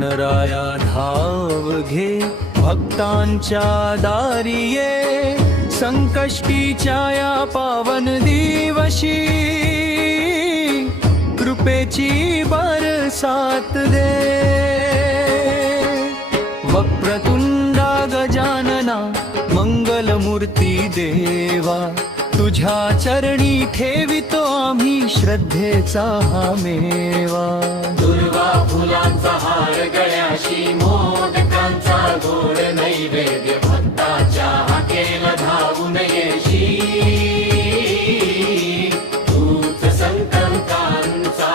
गणराया धाव घे भक्तांच्या दारी ये, संकष्टीच्या या पावन दिवशी कृपेची बरसात दे। वक्रतुंडा गजानना मंगलमूर्ती देवा, तुझ्या चरणी ठेवितो आम्ही श्रद्धेचा हा मेवा। दुर्वा फुलांचा हार गळ्याशी, मोदकांचा गोड नैवेद्य भक्ताच्या हाकेला धावून येशी। तूच संकल्पांचा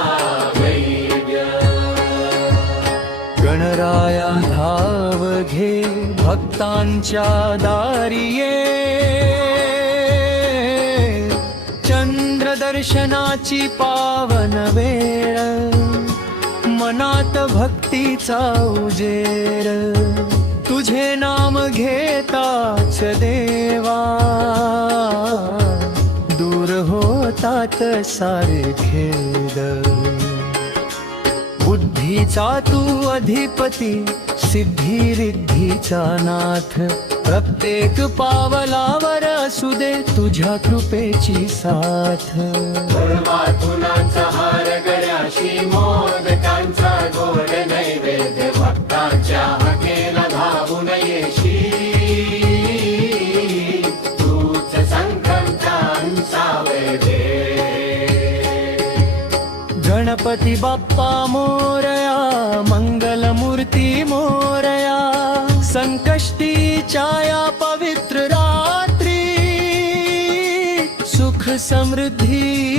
वैद्य। गणराया धाव घे भक्तांच्या दारी ये, चंद्रदर्शनाची पावन वेळ, मनात भक्तीचा उजेर, तुझे नाम घेताच देवा, दूर होतात सारे खेद। बुद्धीचा तू अधिपती, सिद्धी रिद्धीचा नाथ, प्रत्येक पावलावर असू दे तुझ्या कृपेची साथ। फुलांचा हार गळ्याशी, मोदकांचा गोड नैवेद्य भक्ताच्या हाकेला धावून येशी। तूच संकल्पांचा वैद्य। गणपती बाप्पा मोरया, मंगलमूर्ती मोरया, संकष्टीच्या या पवित्र रात्री सुख समृद्धी